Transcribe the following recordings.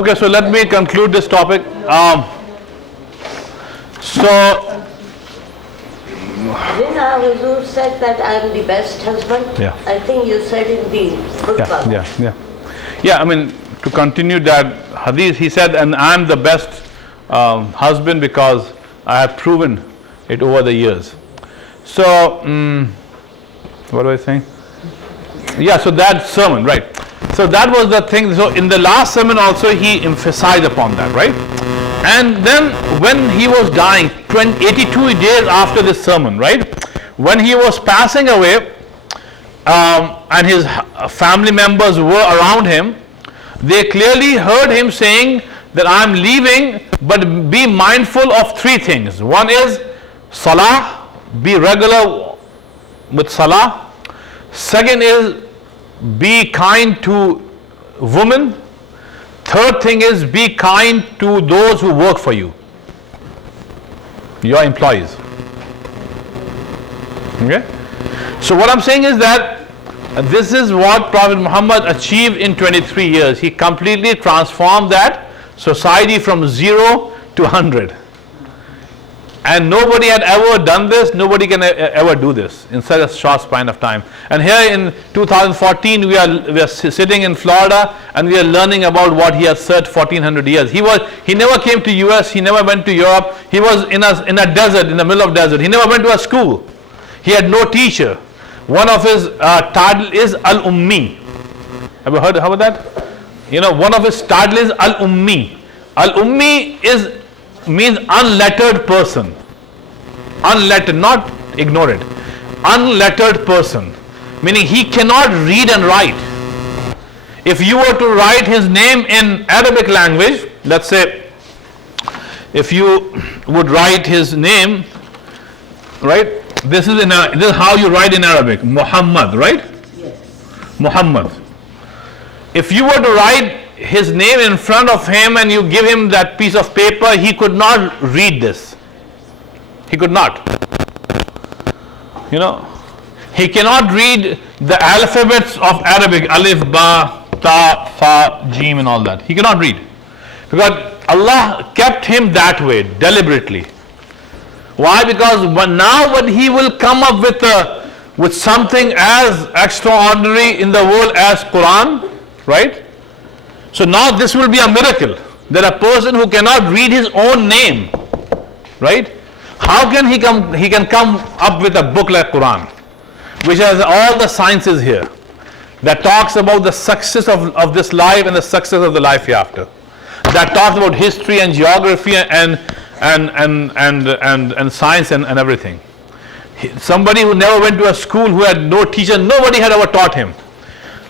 Okay, so let me conclude this topic. So, When our Huzur said that I am the best husband, Yeah. I think you said in the khutbah. yeah. I mean, to continue that hadith, he said, and I am the best husband because I have proven it over the years. So, what was I saying? Yeah, so that sermon, right. So that was the thing. So in the last sermon also he emphasized upon that, right? And then when he was dying, 82 days after this sermon, right? When he was passing away, and his family members were around him, they clearly heard him saying that I am leaving, but be mindful of three things. One is salah, be regular with salah. Second is be kind to women. Third thing is be kind to those who work for you, your employees. Okay? So what I'm saying is that this is what Prophet Muhammad achieved in 23 years. He completely transformed that society from 0 to 100. And nobody had ever done this, nobody can ever do this in such a short span of time. And here in 2014, we are sitting in Florida and we are learning about what he has said 1400 years. He never came to US, he never went to Europe, he was in a desert, in the middle of desert. He never went to a school. He had no teacher. One of his title is Al-Ummi. Have you heard about that? You know, one of his title is Al-Ummi. Al-Ummi means unlettered person. Unlettered, not ignorant. Unlettered person, meaning he cannot read and write. If you were to write his name in Arabic language, let's say if you would write his name, right? This is how you write in Arabic, Muhammad, right? Yes. Muhammad. If you were to write his name in front of him and you give him that piece of paper, he could not read this. He could not. You know, he cannot read the alphabets of Arabic, alif, ba, ta, fa, jim and all that. He cannot read. Because Allah kept him that way, deliberately. Why? Because now when he will come up with something as extraordinary in the world as Quran, right? So now this will be a miracle that a person who cannot read his own name, right? How can he can come up with a book like Quran, which has all the sciences here, that talks about the success of this life and the success of the life hereafter, that talks about history and geography and science and everything. Somebody who never went to a school, who had no teacher, nobody had ever taught him.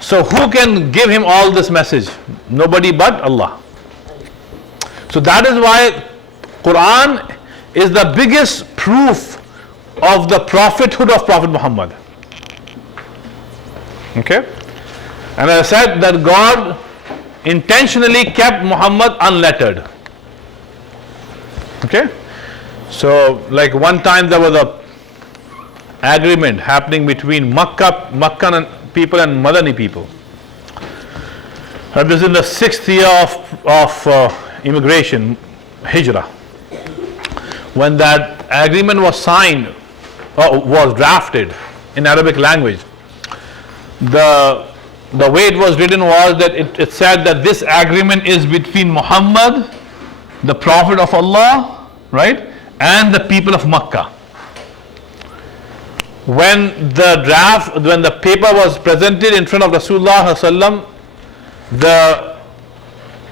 So who can give him all this message? Nobody but Allah. So that is why Quran is the biggest proof of the prophethood of Prophet Muhammad. Okay? And I said that God intentionally kept Muhammad unlettered. Okay? So like one time there was a agreement happening between Makkah people and Madani people. This is in the 6th year of immigration, Hijrah. When that agreement was signed, or was drafted in Arabic language, the way it was written was that it said that this agreement is between Muhammad, the Prophet of Allah, right, and the people of Makkah. When the paper was presented in front of Rasulullah sallallahu, the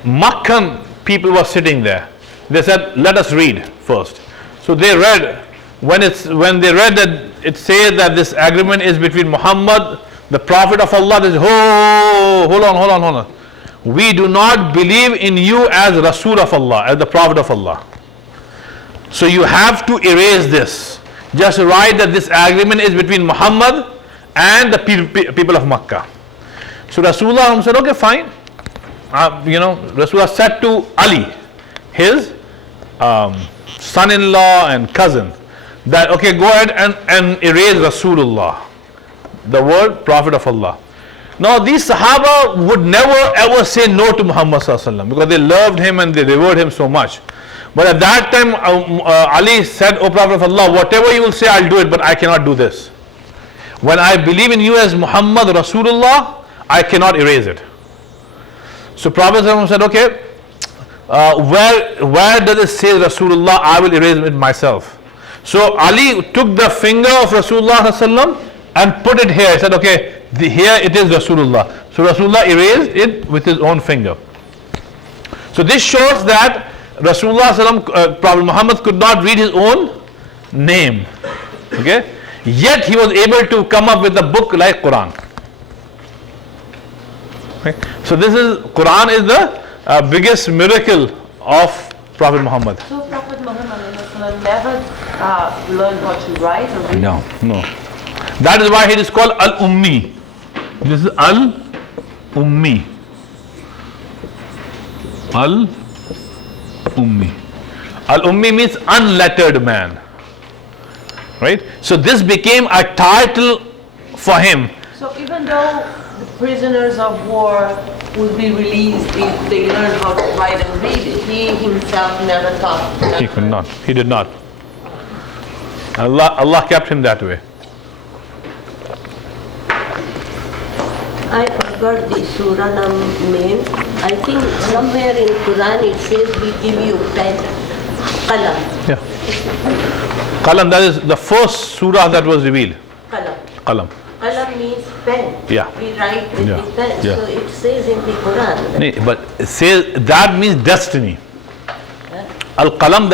Makkan people were sitting there. They said, let us read first. So they read. When they read that it says that this agreement is between Muhammad, the Prophet of Allah, they said, hold on. We do not believe in you as Rasul of Allah, as the Prophet of Allah. So you have to erase this. Just write that this agreement is between Muhammad and the people of Makkah. So Rasulullah said, okay, fine. Rasulullah said to Ali, his son-in-law and cousin, that okay, go ahead and erase Rasulullah, the word Prophet of Allah. Now these Sahaba would never ever say no to Muhammad sallallahu alaihi wasallam because they loved him and they revered him so much. But at that time Ali said, "O Prophet of Allah, whatever you will say, I'll do it, but I cannot do this. When I believe in you as Muhammad Rasulullah, I cannot erase it." So Prophet said, "Okay, where does it say Rasulullah? I will erase it myself." So Ali took the finger of Rasulullah and put it here. He said, "Okay, here it is Rasulullah." So Rasulullah erased it with his own finger. So this shows that Rasulullah Prophet Muhammad could not read his own name. Okay, yet he was able to come up with a book like Quran. Okay. So this is Quran is the biggest miracle of Prophet Muhammad. So Prophet Muhammad never learned how to write or read? No. That is why he is called Al-Ummi. This is Al-Ummi. Al-Ummi. Al-Ummi means unlettered man. Right? So this became a title for him. So even though the prisoners of war would be released if they learn how to write and read, he himself never thought that. He could not. He did not. Allah kept him that way. I forgot the surah name. I think somewhere in Quran it says we give you pen, qalam. Yeah. Qalam, that is the first surah that was revealed. Qalam. Qalam means pen. Yeah. We write with Yeah. the pen. Yeah. So it says in the Quran. But it says that means destiny. Al-Qalam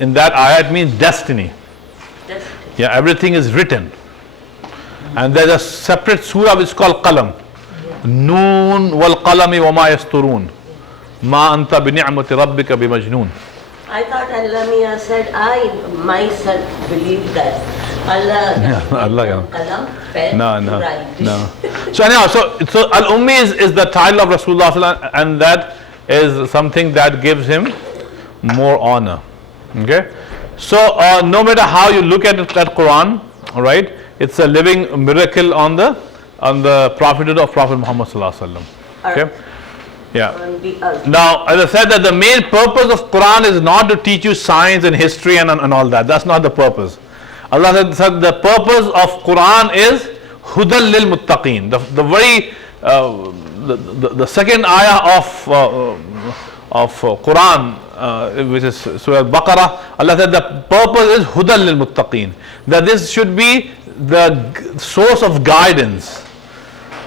in that ayat means destiny. Yeah, everything is written. And there's a separate surah which is called Qalam. Noon wal qalami wa ma yasturun. Ma anta bi ni'mati rabbika bi majnoon. I thought Allah Miya said, I myself believe that. Allah qalam, pen, write. No. So anyhow, so Al-Ummi is the title of Rasulullah and that is something that gives him more honor. Okay? So no matter how you look at that Quran, all right, it's a living miracle on the prophethood of Prophet Muhammad sallallahu alaihi wasallam. Okay? Yeah. Now, as I said, that the main purpose of Quran is not to teach you science and history and all that. That's not the purpose. Allah said the purpose of Quran is Hudal lil Muttaqeen. The second ayah of Quran, which is Surah Al-Baqarah, Allah said the purpose is Hudal lil Muttaqeen. That this should be the source of guidance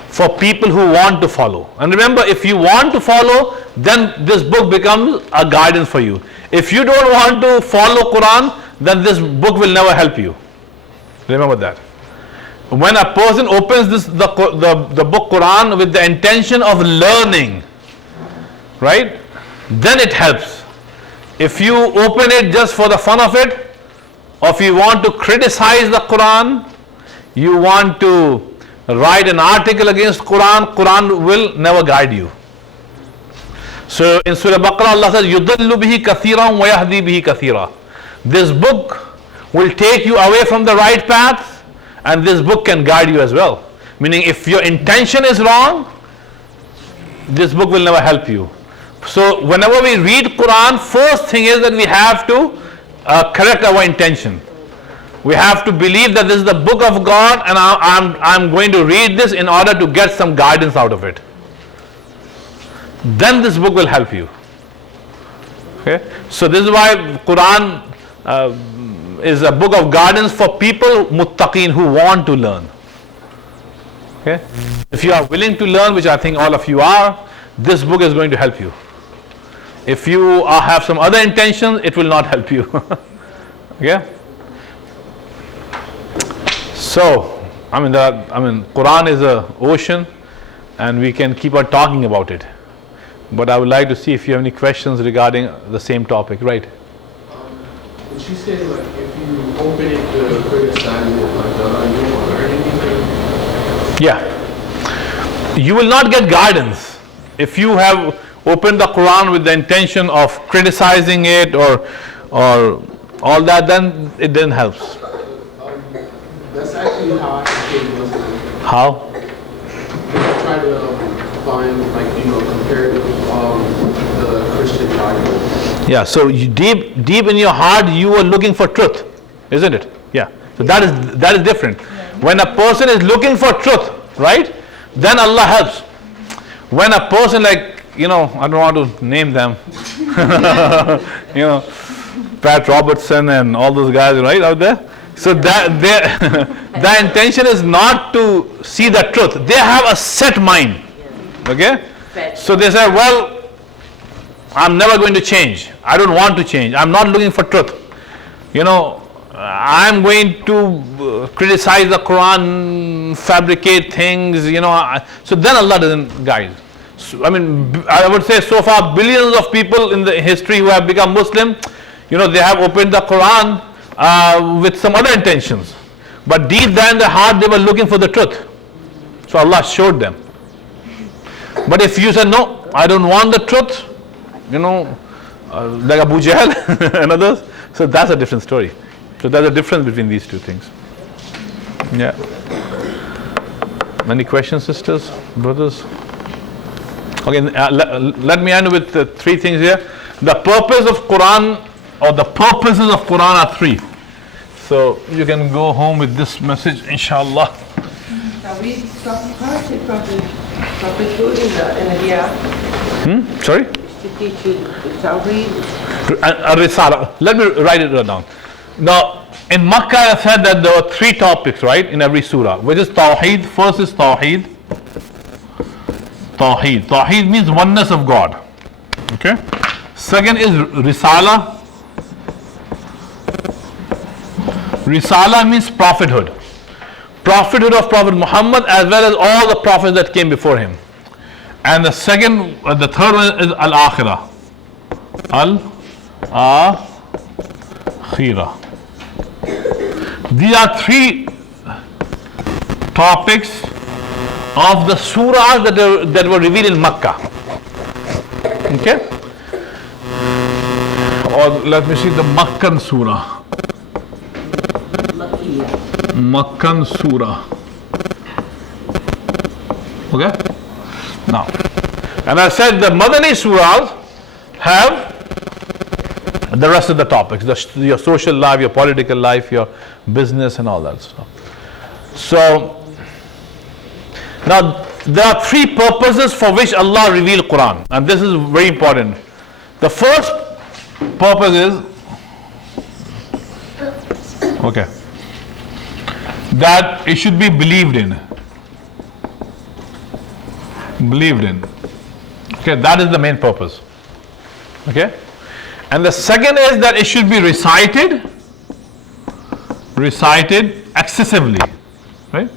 for people who want to follow. And remember, if you want to follow, then this book becomes a guidance for you. If you don't want to follow Quran, then this book will never help you. Remember that. When a person opens the book Quran with the intention of learning, right, then it helps. If you open it just for the fun of it, or if you want to criticize the Quran, you want to write an article against Quran will never guide you. So in Surah Baqarah, Allah says, يُضِلُّ بِهِ كَثِيرًا وَيَهْدِي بِهِ كَثِيرًا. This book will take you away from the right path, and this book can guide you as well. Meaning, if your intention is wrong, this book will never help you. So whenever we read Quran, first thing is that we have to correct our intention. We have to believe that this is the book of God and I'm going to read this in order to get some guidance out of it. Then this book will help you. Okay? So this is why Quran is a book of guidance for people muttaqeen who want to learn. Okay? If you are willing to learn, which I think all of you are, this book is going to help you. If you have some other intentions, it will not help you. Okay? So, Quran is an ocean, and we can keep on talking about it. But I would like to see if you have any questions regarding the same topic, right? Would you say, like, if you open it to criticize it, like, you won't learn anything? Yeah. You will not get guidance. If you have opened the Quran with the intention of criticizing it or all that, then it then helps. That's actually how I became Muslim. How? find, like, compared to the Christian Bible. Yeah, so deep in your heart, you are looking for truth, isn't it? Yeah. So that is different. When a person is looking for truth, right, then Allah helps. When a person like, I don't want to name them, Pat Robertson and all those guys, right, out there. So that their intention is not to see the truth. They have a set mind. Okay? So they say, well, I'm never going to change. I don't want to change. I'm not looking for truth. I'm going to criticize the Quran, fabricate things, So then Allah doesn't guide. So, I would say so far billions of people in the history who have become Muslim, they have opened the Quran with some other intentions. But deep down in the heart, they were looking for the truth. So Allah showed them. But if you say, no, I don't want the truth, like Abu Jahl and others, so that's a different story. So there's a difference between these two things. Yeah. Any questions, sisters, brothers? Okay, let me end with three things here. The purpose of Quran, or the purposes of Quran are three. So you can go home with this message, inshallah. Tawheed, Prophethood in India. Sorry? To teach you Tawheed. Risala. Let me write it down. Now, in Makkah, I said that there were three topics, right, in every surah, which is Tawheed. First is Tawheed. Tawheed. Tawheed means oneness of God. Okay. Second is Risala. Risala means prophethood. Prophethood of Prophet Muhammad as well as all the prophets that came before him. And the third one is Al-Akhirah. Al-Akhirah. These are three topics of the surahs that were revealed in Makkah. Okay? Or let me see the Makkan surah. Makkan surah. Okay? Now, and I said the Madani surahs have the rest of the topics, your social life, your political life, your business and all that stuff. So, now there are three purposes for which Allah revealed Quran, and this is very important. The first purpose is, okay, that it should be believed in. Believed in. Okay, that is the main purpose. Okay? And the second is that it should be recited excessively. Right?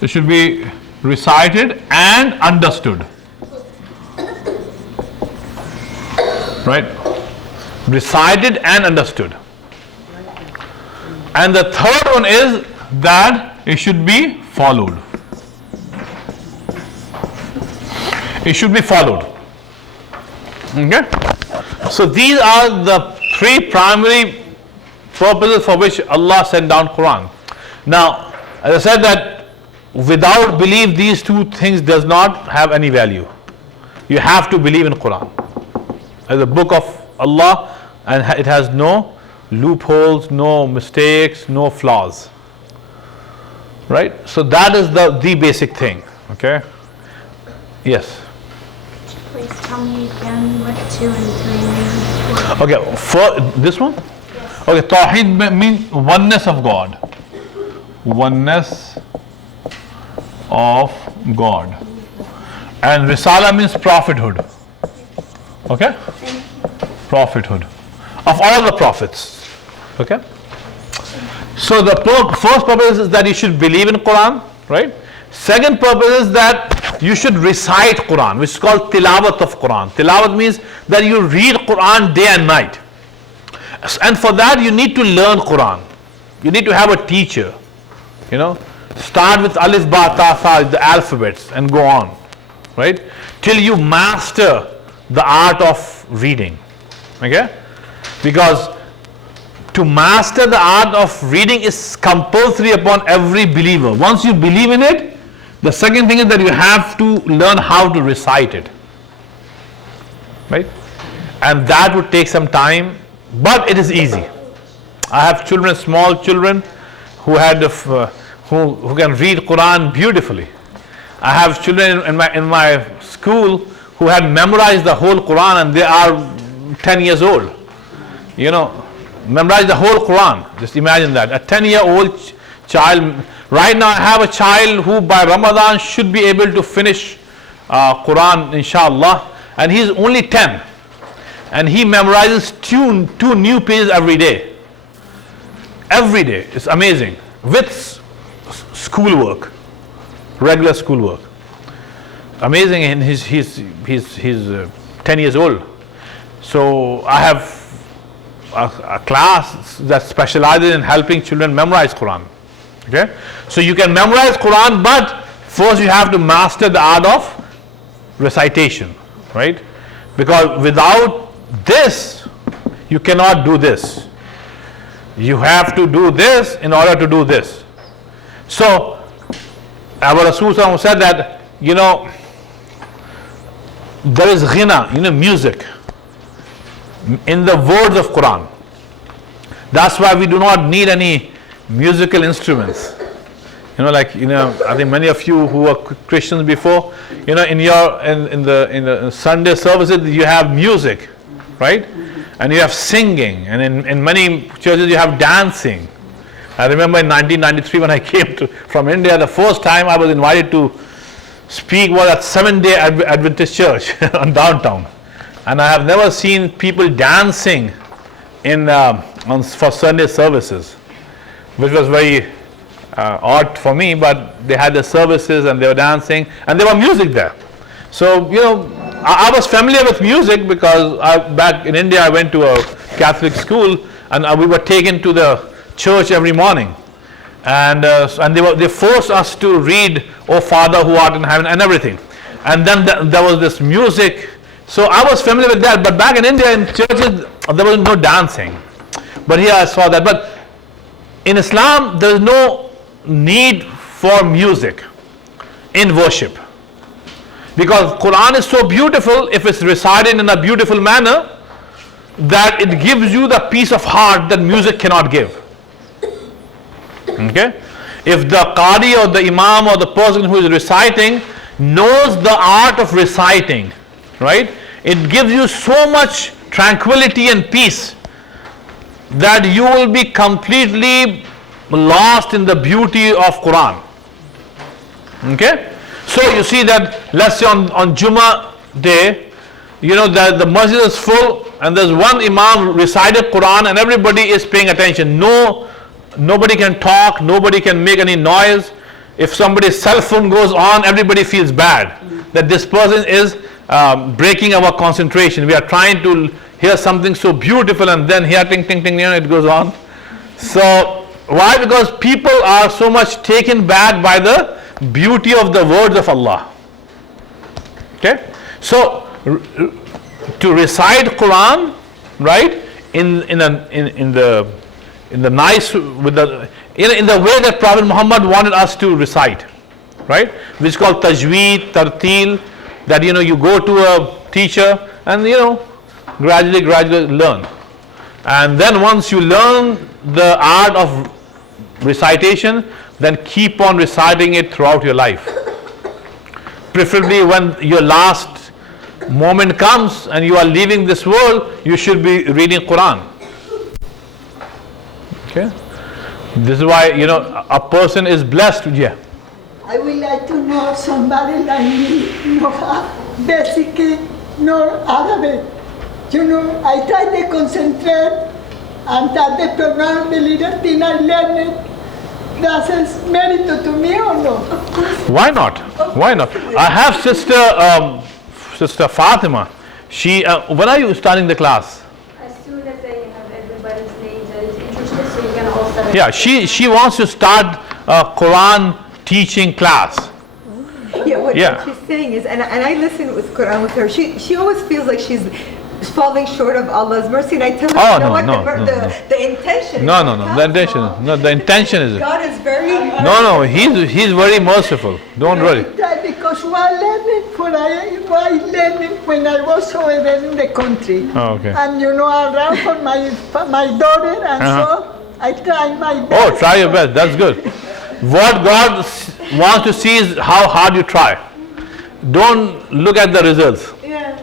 It should be recited and understood. Right? Recited and understood. And the third one is that it should be followed. It should be followed. Okay? So these are the three primary purposes for which Allah sent down Quran. Now, as I said that without belief, these two things does not have any value. You have to believe in Quran as a book of Allah, and it has no loopholes, no mistakes, no flaws. Right? So that is the basic thing. Okay? Yes. Please tell me again what 2 and 3 mean. Okay, for this one? Okay, Tawheed means oneness of God. Oneness of God. And Risala means prophethood. Okay? Prophethood. Of all the prophets. Okay? So the first purpose is that you should believe in Quran, right? Second purpose is that you should recite Quran, which is called tilawat of Quran. Tilawat means that you read Quran day and night. And for that you need to learn Quran. You need to have a teacher. Start with Alif, Ba, Ta, Tha, the alphabets, and go on. Right? Till you master the art of reading. Okay? Because to master the art of reading is compulsory upon every believer. Once you believe in it, The second thing is that you have to learn how to recite it, right? And that would take some time, but it is easy. I have children, small children, who who can read Quran beautifully. I have children in my school who had memorized the whole Quran, and they are 10 years old. Memorize the whole Quran. Just imagine that. A 10-year-old child. Right now I have a child who by Ramadan should be able to finish Quran, inshallah, and he is only 10. And he memorizes two new pages every day. Every day. It's amazing. With schoolwork, regular schoolwork. Amazing, and he's 10 years old. So I have a class that specializes in helping children memorize Quran. Okay, so you can memorize Quran, but first you have to master the art of recitation, right? Because without this, you cannot do this. You have to do this in order to do this. So our Rasul said that, there is ghina, music, in the words of Quran. That's why we do not need any musical instruments. I think many of you who were Christians before, in the Sunday services you have music, right? And you have singing, and in many churches you have dancing. I remember in 1993 when I came from India, the first time I was invited to speak was at Seventh-day Adventist Church on downtown, and I have never seen people dancing for Sunday services, which was very odd for me. But they had the services and they were dancing and there was music there. So I was familiar with music because back in India I went to a Catholic school, and we were taken to the church every morning, and they forced us to read "O Father who art in heaven" and everything, and then there was this music. So I was familiar with that, but back in India in churches there was no dancing, but here I saw that. But in Islam there is no need for music in worship, because Quran is so beautiful if it's recited in a beautiful manner that it gives you the peace of heart that music cannot give. Okay, if the qari or the imam or the person who is reciting knows the art of reciting, right, it gives you so much tranquility and peace that you will be completely lost in the beauty of Quran. Okay, so you see that, let's say on Jummah day, that the masjid is full and there's one imam recited Quran and everybody is paying attention. Nobody can talk, nobody can make any noise. If somebody's cell phone goes on, everybody feels bad that this person is breaking our concentration. We are trying to hear something so beautiful and then here ting ting ting, it goes on. So why? Because people are so much taken back by the beauty of the words of Allah. Okay, so to recite Quran, right, in the nice, with the in the way that Prophet Muhammad wanted us to recite, right, which is called tajweed, tartil, that you go to a teacher and gradually learn, and then once you learn the art of recitation, then keep on reciting it throughout your life. Preferably when your last moment comes and you are leaving this world, you should be reading Quran. Okay, this is why a person is blessed. Yeah. I would like to know somebody like me, basically know Arabic. I try to concentrate and that the program, the little thing I learned, does it merit to me or no? Why not? Why not? I have Sister Fatima. She, when are you starting the class? As soon as I have everybody's names and is interested, so you can all start. Yeah, she wants to start a Quran teaching class. Yeah, what she's saying is, and I listen with Quran with her, she always feels like she's is falling short of Allah's mercy. And I tell him, Oh, you know no, what, no, the, no, no. the intention. No, is no, no. not The intention. wrong. No, the intention is. God is very. No, he's very merciful. Don't worry. Because while learning, while learning when I was over there in the country, Oh, okay. and you know, around for my daughter, and so I try my best. Oh, try your best. That's good. What God wants to see is how hard you try. Don't look at the results. Yeah.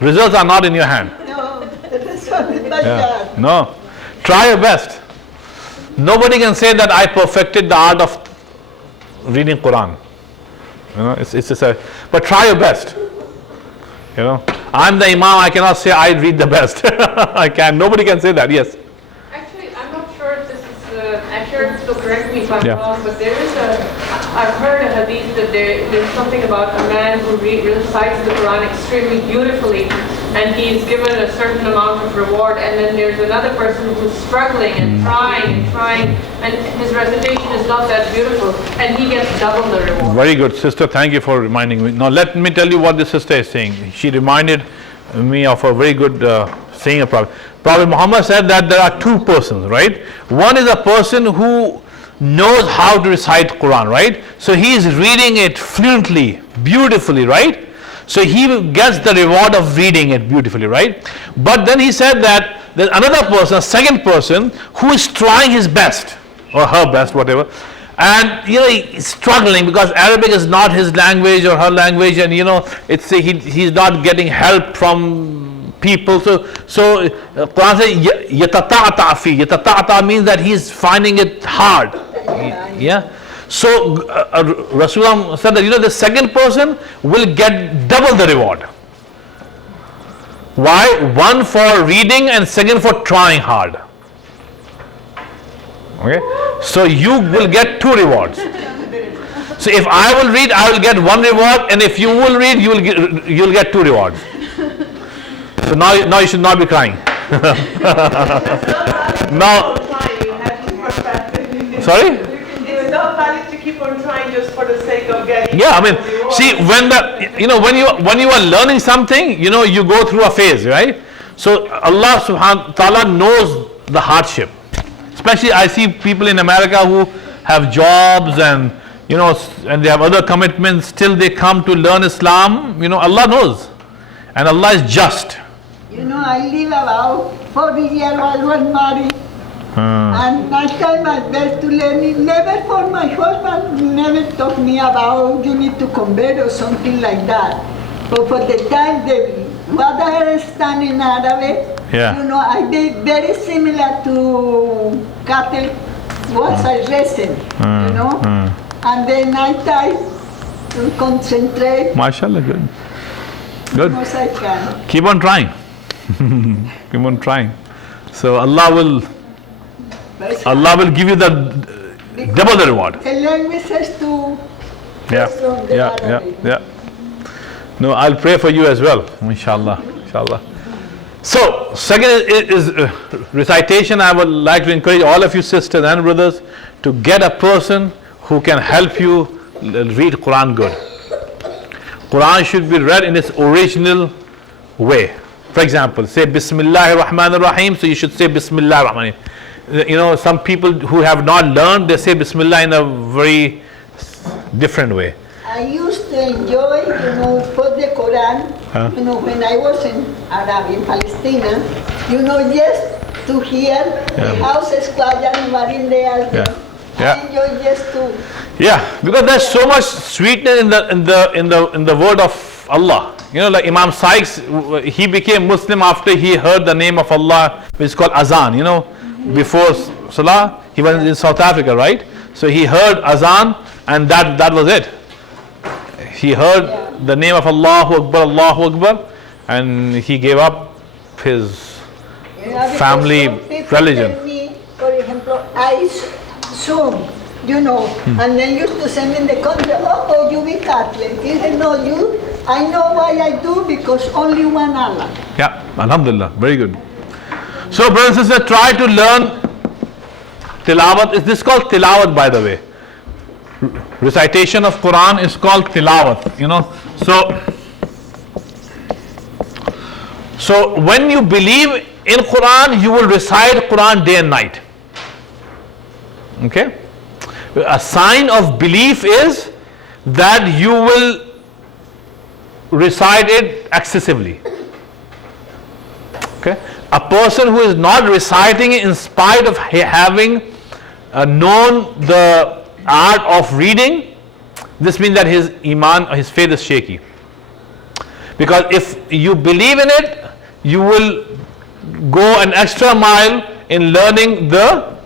Results are not in your hand. No, this one is like Yeah. that. No. Try your best. Nobody can say that I perfected the art of reading Quran. You know, it's just but try your best. You know, I'm the Imam. I cannot say I read the best. I can. Nobody can say that. Yes. Actually, I'm not sure if this is accurate, so correct me if I'm Yeah. wrong, but there is I've heard a hadith that there's something about a man who recites the Quran extremely beautifully, and he's given a certain amount of reward, and then there's another person who's struggling and trying, and his recitation is not that beautiful, and he gets double the reward. Very good, sister. Thank you for reminding me. Now, let me tell you what the sister is saying. She reminded me of a very good saying of Prophet. Prophet Muhammad said that there are two persons, right? One is a person who knows how to recite Quran, right? So he is reading it fluently, beautifully, right? So he gets the reward of reading it beautifully, right? But then he said that there's another person, a second person, who is trying his best, or her best, whatever, and you know, he's struggling because Arabic is not his language or her language, and you know, it's he's not getting help from people. So Quran says yatata'ata fi. Yatata'ata means that he's finding it hard. Yeah. So Rasulullah said that, you know, the second person will get double the reward. Why? One for reading and second for trying hard. Okay. So you will get two rewards. So if I will read, I will get one reward, and if you will read, you'll get two rewards. So now you should not be crying. Now, sorry? It's not valid to keep on trying just for the sake of getting. Yeah, I mean, see, when you are learning something, you know, you go through a phase, right? So Allah subhanahu wa ta'ala knows the hardship. Especially I see people in America who have jobs and, you know, and they have other commitments, still they come to learn Islam. You know, Allah knows. And Allah is just. You know, I live about 40 years I was married. And I try my best to learn it. Never for my husband, never taught me about you need to convert or something like that. But for the time, what I understand in Arabic, Yeah. you know, I did very similar to cattle was I listen, you know. And then I try to concentrate MashaAllah, good. Good. as I can. Keep on trying. Keep on trying. So Allah will give you the double the reward. The language has to from the Arabic. Yeah. No, I'll pray for you as well, inshallah. So, second is recitation. I would like to encourage all of you sisters and brothers to get a person who can help you read Quran good. Quran should be read in its original way. For example, say Bismillahir Rahmanir Rahim, so you should say Bismillah Rahman. You know, some people who have not learned, they say Bismillah in a very different way. I used to enjoy, you know, for the Quran, you know, when I was in Arabia, in Palestine, you know, just to hear the houses quiet, nobody in there. I enjoy just to. Yeah, because there's so much sweetness in the word of Allah. You know, like Imam Sykes, he became Muslim after he heard the name of Allah, which is called Azan. You know, before Salah, he was in South Africa, right? So he heard Azan, and that was it. He heard the name of Allahu Akbar, and he gave up his family religion. Tell me, for example, I soon, you know, and then used to send in the country, oh, you be Catholic. He said, no, I know why I do, because only one Allah. Yeah, Alhamdulillah, very good. So, brothers and sisters, try to learn tilawat. Is this called tilawat, by the way? Recitation of Quran is called tilawat, you know. So, So when you believe in Quran, you will recite Quran day and night. Okay? A sign of belief is that you will recite it excessively. Okay? A person who is not reciting it in spite of having known the art of reading, this means that his iman, his faith is shaky. Because if you believe in it, you will go an extra mile in learning the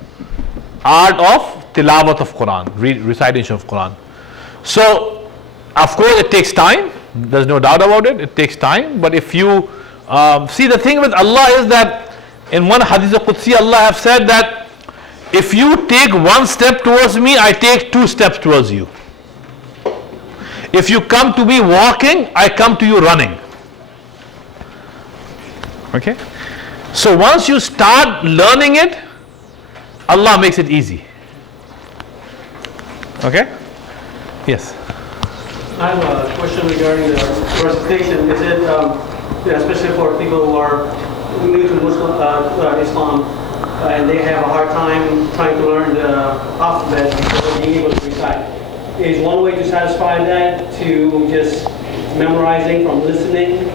art of tilawat of Quran, recitation of Quran. So, of course, it takes time. There's no doubt about it. It takes time. But if you see, the thing with Allah is that in one hadith al-Qudsi, Allah have said that if you take one step towards me, I take 2 steps towards you. If you come to me walking, I come to you running. Okay? So once you start learning it, Allah makes it easy. Okay? Yes. I have a question regarding the recitation. Is it, especially for people who are new to Muslim Islam, and they have a hard time trying to learn the alphabet before being able to recite? Is one way to satisfy that to just memorizing from listening,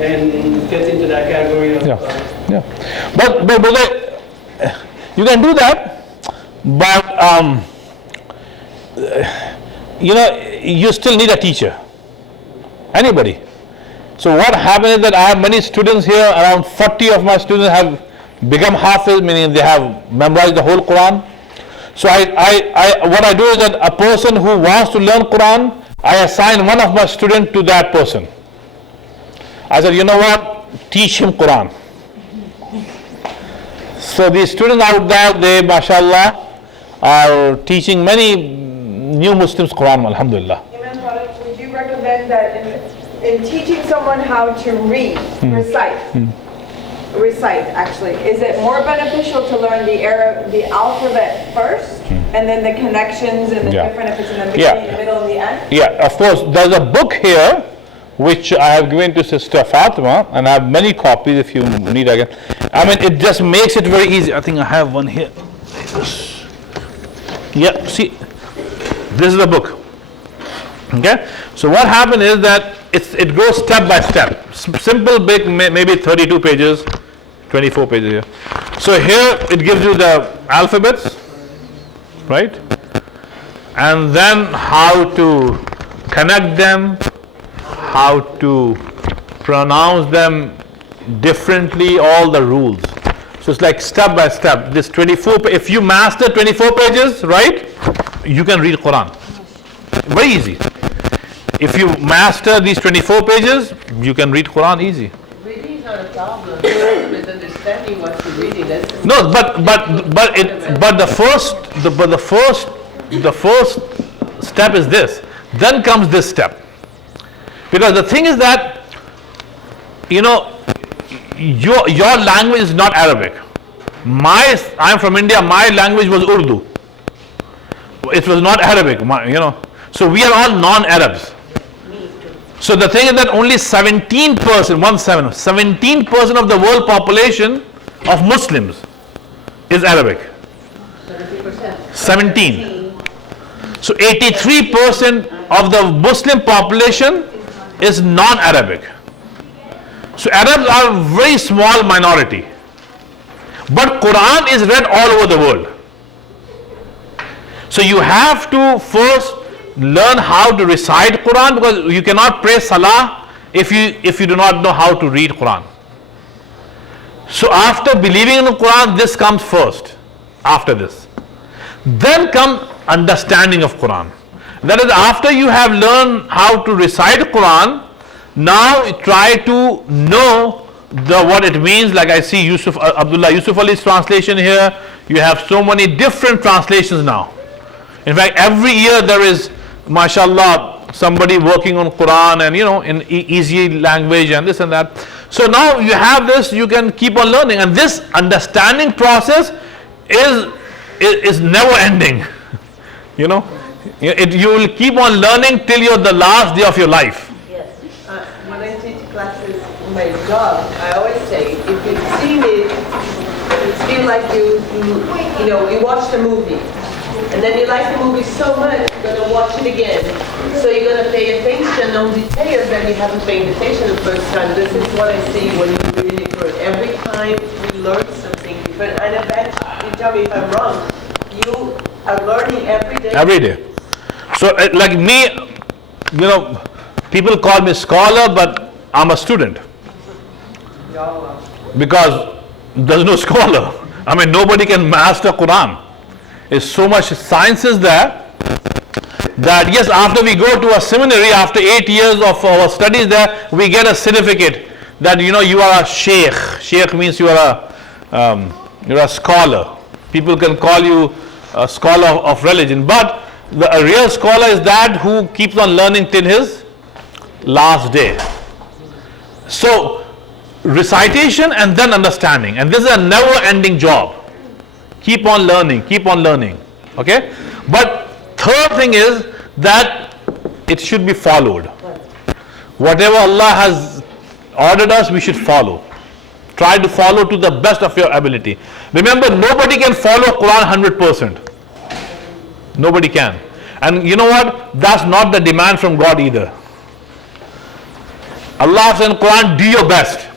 and get into that category of? Yeah. But you can do that, but you still need a teacher. Anybody. So what happens is that I have many students here. Around 40 of my students have become Hafiz, meaning they have memorized the whole Quran. So what I do is that a person who wants to learn Quran, I assign one of my students to that person. I said, you know what? Teach him Quran. So these students out there, they, mashallah, are teaching many new Muslims Quran, alhamdulillah. Imam Faraj, would you recommend that in teaching someone how to read, recite actually, is it more beneficial to learn the alphabet first, and then the connections and the different, if it's in the beginning, the middle, and the end? Yeah, of course. There's a book here which I have given to Sister Fatima, and I have many copies if you need again. I mean, it just makes it very easy. I think I have one here. Yeah, see, this is the book. Okay, so what happened is that it goes step by step. Simple, big, maybe 32 pages, 24 pages here. So here it gives you the alphabets, right? And then how to connect them, how to pronounce them differently, all the rules. So it's like step by step. This 24, if you master 24 pages, right, you can read Quran. Very easy. If you master these 24 pages, you can read Quran easy. Reading is not a problem. It's understanding what you're reading. No, but the first step is this. Then comes this step. Because the thing is that, your language is not Arabic. I'm from India. My language was Urdu. It was not Arabic. So we are all non-Arabs. So the thing is that only 17% of the world population of Muslims is Arabic. 17. So 83% of the Muslim population is non-Arabic. So Arabs are a very small minority. But Quran is read all over the world. So you have to first learn how to recite Quran, because you cannot pray Salah if you do not know how to read Quran. So after believing in the Quran, this comes first. After this, then come understanding of Quran. That is, after you have learned how to recite Quran, now try to know what it means. Like I see Abdullah Yusuf Ali's translation here. You have so many different translations now. In fact, every year there is, mashallah, somebody working on Quran and in easy language and this and that. So now you have this, you can keep on learning, and this understanding process is never ending. You will keep on learning till the last day of your life. Yes. When I teach classes, my job, I always say, if you've seen it, it's feel like you watch the movie. And then you like the movie so much, you're going to watch it again. So you're going to pay attention on details that you haven't paid attention the first time. This is what I see when you really learn. Every time we learn something different, and I bet, you tell me if I'm wrong, you are learning every day. Every day. So like me, people call me scholar, but I'm a student. Because there's no scholar. I mean, nobody can master Quran. There's so much sciences there that yes, after we go to a seminary, after 8 years of our studies there, we get a certificate that you are a sheikh. Sheikh means you are a scholar. People can call you a scholar of religion, but a real scholar is that who keeps on learning till his last day. So recitation and then understanding, and this is a never-ending job. Keep on learning, okay? But third thing is that it should be followed. Whatever Allah has ordered us, we should follow. Try to follow to the best of your ability. Remember, nobody can follow Quran 100%. Nobody can. And you know what? That's not the demand from God either. Allah says in Quran, do your best.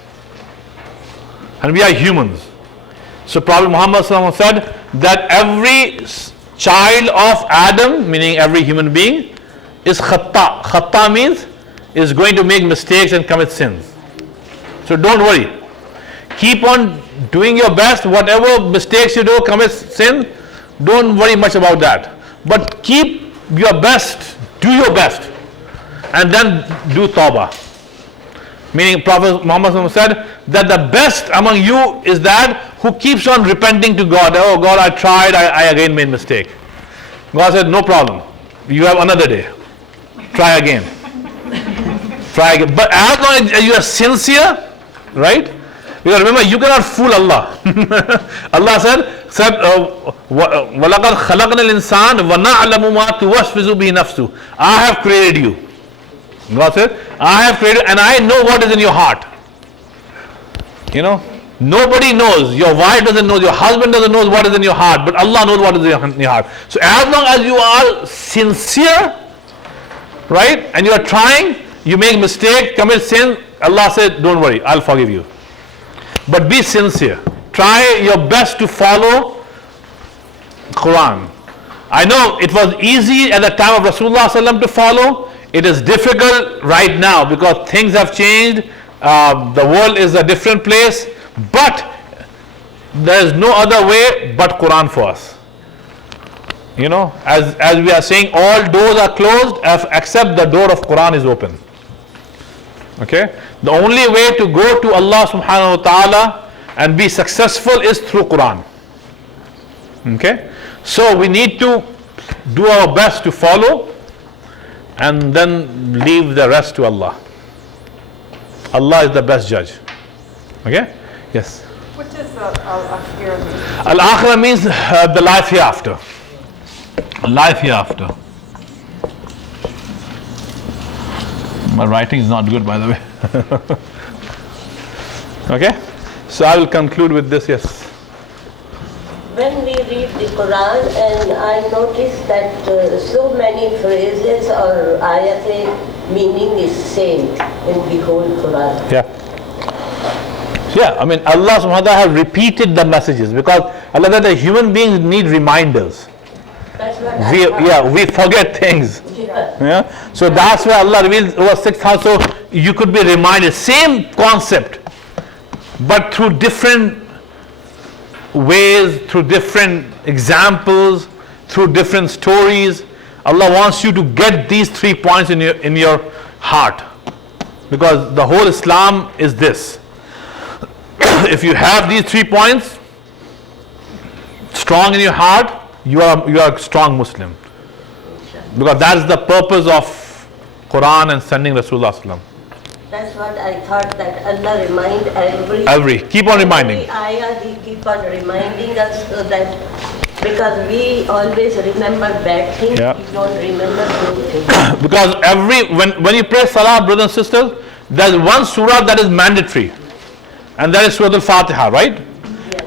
And we are humans. So Prophet Muhammad said that every child of Adam, meaning every human being, is khatta. Khatta means is going to make mistakes and commit sins. So don't worry. Keep on doing your best. Whatever mistakes you do, commit sin, don't worry much about that. But keep your best, do your best, and then do tawbah. Meaning Prophet Muhammad said that the best among you is that who keeps on repenting to God. Oh God, I tried, I again made mistake. God said, no problem. You have another day. Try again. Try again. But as long as you are sincere, right? Because remember, you cannot fool Allah. Allah said, وَلَقَدْ خَلَقْنَا الْإِنسَانَ وَنَعْلَمُ مَا تُوَسْوِسُ بِهِ نَفْسُهُ. I have created you. God said, I have created and I know what is in your heart. Nobody knows. Your wife doesn't know, your husband doesn't know what is in your heart, but Allah knows what is in your heart. So as long as you are sincere, right, and you are trying, you make mistake, commit sin, Allah said, don't worry, I'll forgive you. But be sincere. Try your best to follow Quran. I know it was easy at the time of Rasulullah ﷺ to follow. It is difficult right now because things have changed. The world is a different place. But there is no other way but Quran for us. As we are saying, all doors are closed except the door of Quran is open. Okay? The only way to go to Allah subhanahu wa ta'ala and be successful is through Quran. Okay? So we need to do our best to follow and then leave the rest to Allah. Allah is the best judge. Okay? Yes? What does al-akhirah mean? Al-akhirah means the life hereafter. Life hereafter. My writing is not good, by the way. Okay? So I will conclude with this, yes. When we read the Quran, and I noticed that so many phrases or ayat meaning is same in the whole Quran. Yeah. Yeah, I mean, Allah subhanahu wa ta'ala have repeated the messages because Allah said that human beings need reminders. That's what we forget things. Yeah. So that's why Allah reveals over 6,000. So you could be reminded, same concept, but through different ways, through different examples, through different stories. Allah wants you to get these 3 points in your heart, because the whole Islam is this. If you have these 3 points strong in your heart, you are a strong Muslim, because that is the purpose of Quran and sending Rasulullah sallam. That's what I thought, that Allah remind Keep on reminding. Every ayah He keep on reminding us, so that because we always remember bad things, Yeah. we don't remember good things. Because when you pray salah, brothers and sisters, there's one surah that is mandatory, and that is Surah Al-Fatiha, right?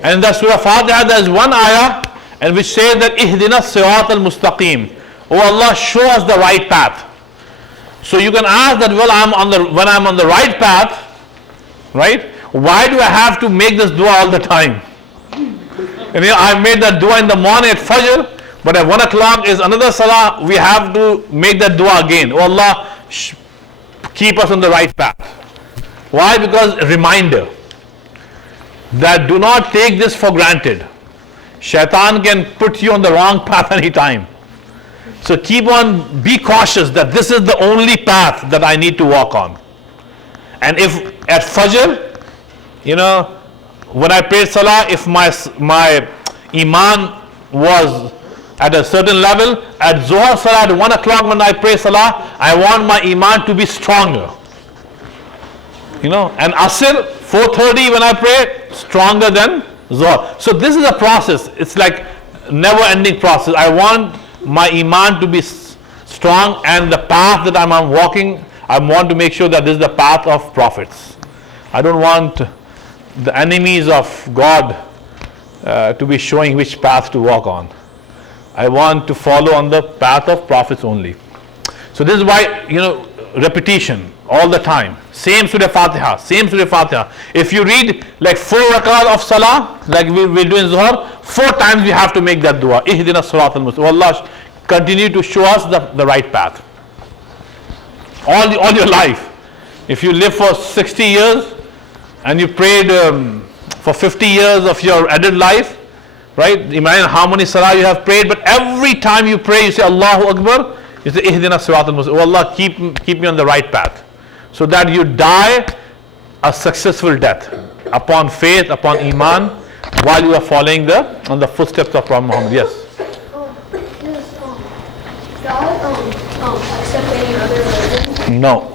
And in that Surah Fatiha, there is one ayah and which says that Ihdina Sirat al-Mustaqim. Oh Allah, show us the right path. So you can ask that, well, when I'm on the right path, right? Why do I have to make this dua all the time? And I made that dua in the morning at Fajr, but at 1 o'clock is another salah. We have to make that dua again. Oh Allah, keep us on the right path. Why? Because reminder that do not take this for granted. Shaitan can put you on the wrong path anytime. So keep on, be cautious that this is the only path that I need to walk on. And if at Fajr, when I prayed Salah, if my Iman was at a certain level, at Zohar Salah at 1 o'clock when I pray Salah, I want my Iman to be stronger. And Asr, 4:30 when I pray, stronger than Zohar. So this is a process. It's like never ending process. I want my Iman to be strong, and the path that I'm walking, I want to make sure that this is the path of prophets. I don't want the enemies of God to be showing which path to walk on. I want to follow on the path of prophets only. So this is why, repetition all the time. Same Surah Fatiha, same Surah Fatiha. If you read like 4 rakat of Salah, like we do in Zuhar, 4 times we have to make that dua. Ihdina Sirat al-Mustaqim. Allah, continue to show us the right path. All your life. If you live for 60 years and you prayed for 50 years of your added life, right? Imagine how many Salah you have prayed, but every time you pray, you say Allahu Akbar, you say Ihdina Sirat al-Mustaqim. Oh Allah, keep me on the right path, so that you die a successful death upon faith, upon Iman, while you are following on the footsteps of Prophet Muhammad. Yes. God accept any other religion? No.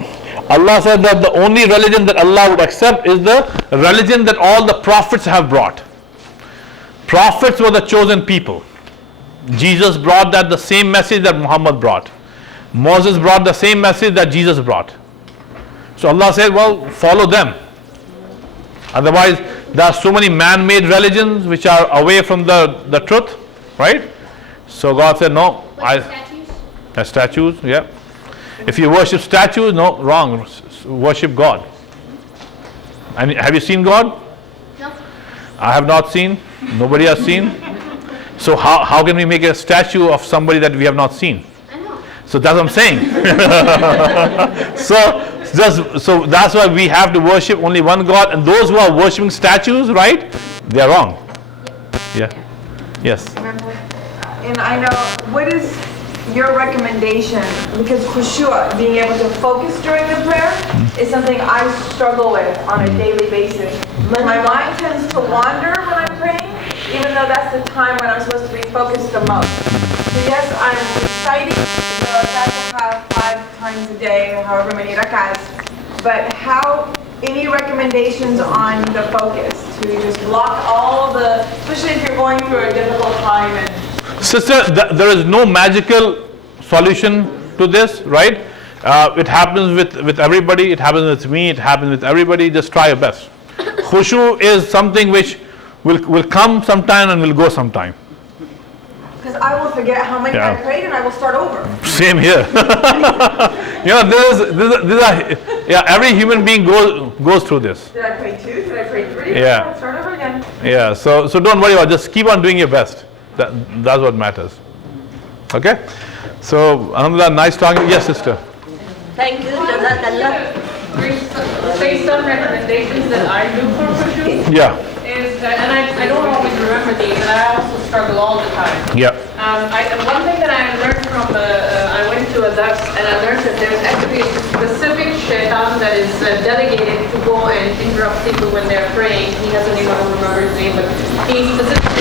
Allah said that the only religion that Allah would accept is the religion that all the prophets have brought. Prophets were the chosen people. Jesus brought the same message that Muhammad brought. Moses brought the same message that Jesus brought. So Allah said, well, follow them. Otherwise, there are so many man-made religions which are away from the truth, right? So God said, no. Statues, yeah. If you worship statues, no, wrong. Worship God. And have you seen God? No. I have not seen. Nobody has seen. So how can we make a statue of somebody that we have not seen? I know. So that's what I'm saying. So that's why we have to worship only one God, and those who are worshiping statues, right? They are wrong. Yeah. Yes. And I know, what is your recommendation? Because khushu', being able to focus during the prayer, is something I struggle with on a daily basis. My mind tends to wander when I'm praying, even though that's the time when I'm supposed to be focused the most. So yes, I'm reciting the Fatiha 5 times a day, however many rak'ahs, but any recommendations on the focus to just block all especially if you're going through a difficult time and... Sister, there is no magical solution to this, right? It happens with everybody. It happens with me. It happens with everybody. Just try your best. Khushu is something which will come sometime and will go sometime. Because I will forget how many I prayed and I will start over. Same here. Every human being goes through this. Did I pray 2? Did I pray 3? Yeah. I'll start over again. Yeah. So don't worry about it. Just keep on doing your best. That's what matters. Okay? So, alhamdulillah, nice talking. Yes, sister. Thank you, Jazakallah. Say some recommendations that I do for khushu'. Yeah. Is that, and I don't always remember these, and I also struggle all the time. Yeah. One thing that I learned from, I went to a dars and I learned that there's actually a specific shaitan that is delegated to go and interrupt people when they're praying. He doesn't even remember his name, but he specifically